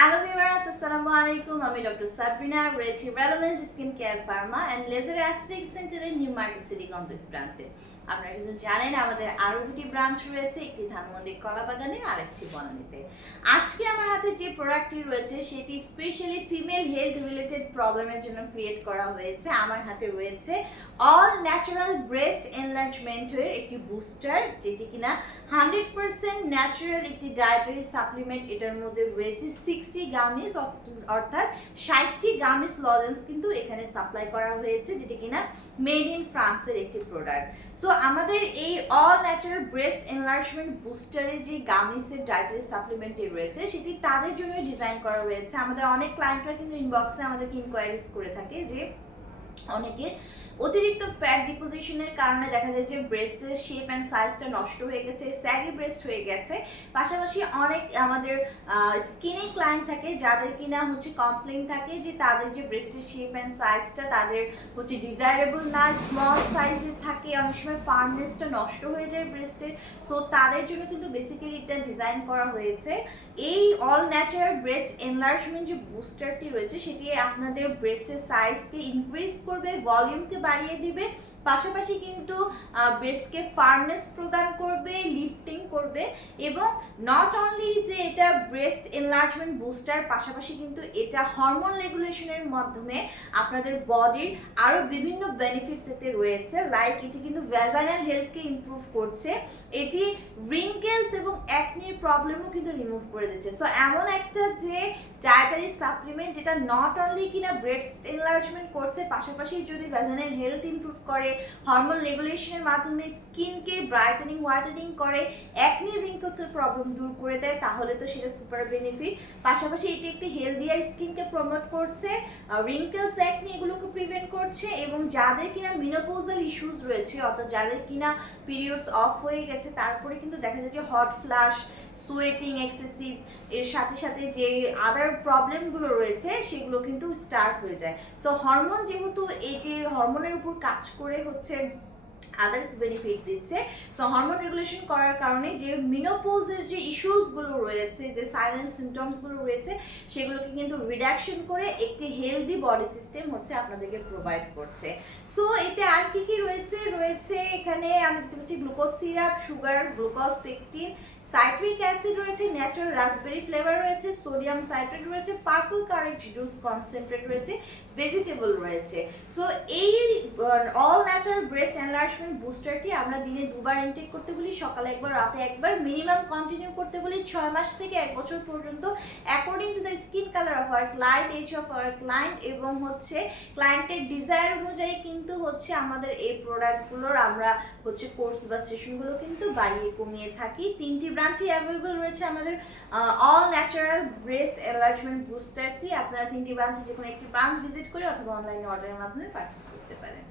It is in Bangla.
হ্যালো ভিউয়ার্স, আসসালামু আলাইকুম। আমি ডক্টর সাবরিনা, রয়েছি relevance skin care pharma and laser aesthetic সেন্টারের নিউ মার্কেট সিটি কমপ্লেক্স ব্রাঞ্চে। আপনারা কিন্তু জানেন আমাদের আরও দুটি ব্রাঞ্চ রয়েছে, একটি ধানমন্ডি কলাবাগানে আর একটি বনানীতে। আজকে আমার হাতে যে প্রোডাক্টটি রয়েছে সেটি স্পেশালি ফিমেল হেলথ রিলেটেড প্রবলেমের জন্য ক্রিয়েট করা হয়েছে। আমার হাতে রয়েছে অল ন্যাচারাল ব্রেস্ট এনলার্জমেন্টের একটি বুস্টার, যেটি কিনা 100% ন্যাচারাল একটি ডায়েটারি সাপ্লিমেন্ট। এটার মধ্যে রয়েছে 60 গামিস, অর্থাৎ 60টি গামিস লজেন্স কিন্তু এখানে সাপ্লাই করা হয়েছে, যেটি কিনা মেড ইন ফ্রান্সের একটি প্রোডাক্ট। সো আমাদের এই অল ন্যাচারাল ব্রেস্ট এনলার্জমেন্ট বুস্টারের যে গামিসের ডায়েটারি সাপ্লিমেন্টটি রয়েছে সেটি তাদের জন্য ডিজাইন করা হয়েছে। আমাদের অনেক ক্লায়েন্টরা কিন্তু ইনবক্সে আমাদেরকে ইনকোয়ারিজ করে থাকে যে অনেকের অতিরিক্ত ফ্যাট ডিপোজিশনের কারণে দেখা যায় যে ব্রেস্টের শেপ অ্যান্ড সাইজটা নষ্ট হয়ে গেছে, স্যাগি ব্রেস্ট হয়ে গেছে। পাশাপাশি অনেক আমাদের স্কিনি ক্লায়েন্ট থাকে যাদের কিনা হচ্ছে কমপ্লেইন থাকে যে তাদের যে ব্রেস্টের শেপ অ্যান্ড সাইজটা তাদের হচ্ছে ডিজায়ারেবল না, স্মল সাইজের থাকে, অনেক সময় ফার্মনেসটা নষ্ট হয়ে যায় ব্রেস্টের। সো তাদের জন্য কিন্তু বেসিক্যালি এটা ডিজাইন করা হয়েছে। এই অল ন্যাচারাল ব্রেস্ট এনলার্জমেন্ট যে বুস্টারটি রয়েছে সেটি আপনাদের ব্রেস্টের সাইজকে ইনক্রিজ করবে, ভলিউমকে বাড়িয়ে দিবে, পাশাপাশি কিন্তু ব্রেস্টকে ফার্মনেস প্রদান করবে, লিফটিং করবে। এবং নট অনলি যে এটা ব্রেস্ট এনলার্জমেন্ট বুস্টার, পাশাপাশি কিন্তু এটা হরমোন রেগুলেশনের মাধ্যমে আপনাদের বডির আরও বিভিন্ন বেনিফিটস এতে রয়েছে। লাইক এটি কিন্তু ভ্যাজাইনাল হেলথকে ইমপ্রুভ করছে, এটি রিঙ্কেলস এবং অ্যাকনির প্রবলেমও কিন্তু রিমুভ করে দিচ্ছে। সো এমন একটা যে ডায়েটারি সাপ্লিমেন্ট যেটা নট অনলি কিনা ব্রেস্ট এনলার্জমেন্ট করছে, পাশাপাশি যদি ভ্যাজাইনাল হেলথ ইমপ্রুভ করে, হরমোন রেগুলেশনের মাধ্যমে স্কিনকে ব্রাইটেনিং হোয়াইটেনিং করে, অ্যাকনি রিঙ্কলসের প্রবলেম দূর করে দেয়, তাহলে তো সেটা সুপার বেনিফিট। পাশাপাশি এটি একটি হেলদিয়ার স্কিনকে প্রমোট করছে, রিঙ্কলস অ্যাকনি এগুলোকে প্রিভেন্ট করছে। এবং যাদের কিনা মিনোপোজাল ইস্যুস রয়েছে, অর্থাৎ যাদের কিনা পিরিয়ডস অফ হয়ে গেছে তারপরে কিন্তু দেখা যায় যে হট ফ্লাশ, সোয়েটিং এক্সেসিভ, এর সাথে সাথে যে আদার প্রবলেমগুলো রয়েছে সেগুলো কিন্তু স্টার্ট হয়ে যায়। সো হরমোন যেহেতু এই যে হরমোনের উপর কাজ করে হচ্ছে আদার্স বেনিফিট দিচ্ছে, সো হরমোন রেগুলেশন করার কারণে যে মিনোপোজের যে ইস্যুসগুলো রয়েছে, যে সাইলেন্ট সিমটমসগুলো রয়েছে সেগুলোকে কিন্তু রিডাকশন করে একটি হেলদি বডি সিস্টেম হচ্ছে আপনাদেরকে প্রোভাইড করছে। সো এতে আর কি কি রয়েছে এখানে আমি দেখতে পাচ্ছি glucose syrup, sugar, glucose, pectin, citric acid রয়েছে, ন্যাচারাল রাসবেরি ফ্লেভার রয়েছে, সোডিয়াম সাইট্রেট রয়েছে, পার্পল কারেন্ট জুস কনসেন্ট্রেট রয়েছে, ভেজিটেবল রয়েছে। সো এই অল ন্যাচারাল ব্রেস্ট এনলার্জমেন্ট বুস্টারটি আমরা দিনে দুবার ইনটেক করতে বলি, সকালে একবার, রাতে একবার, মিনিমাম কন্টিনিউ করতে বলি 6 মাস থেকে 1 বছর পর্যন্ত, according to the skin colour of our client, age of our client এবং হচ্ছে ক্লায়েন্টের ডিজায়ার অনুযায়ী কিন্তু হচ্ছে আমাদের এই প্রোডাক্টগুলোর আমরা হচ্ছে কোর্স বা সেশনগুলো কিন্তু বাড়িয়ে কমিয়ে থাকি। 3টি ব্রাঞ্চে অ্যাভেলেবল রয়েছে আমাদের অল ন্যাচারাল ব্রেস্ট এনলার্জমেন্ট বুস্টারটি। আপনারা 3টি ব্রাঞ্চে যে কোনো একটি ব্রাঞ্চ ভিজিট করে অথবা অনলাইনে অর্ডারের মাধ্যমে পারচেস করতে পারেন।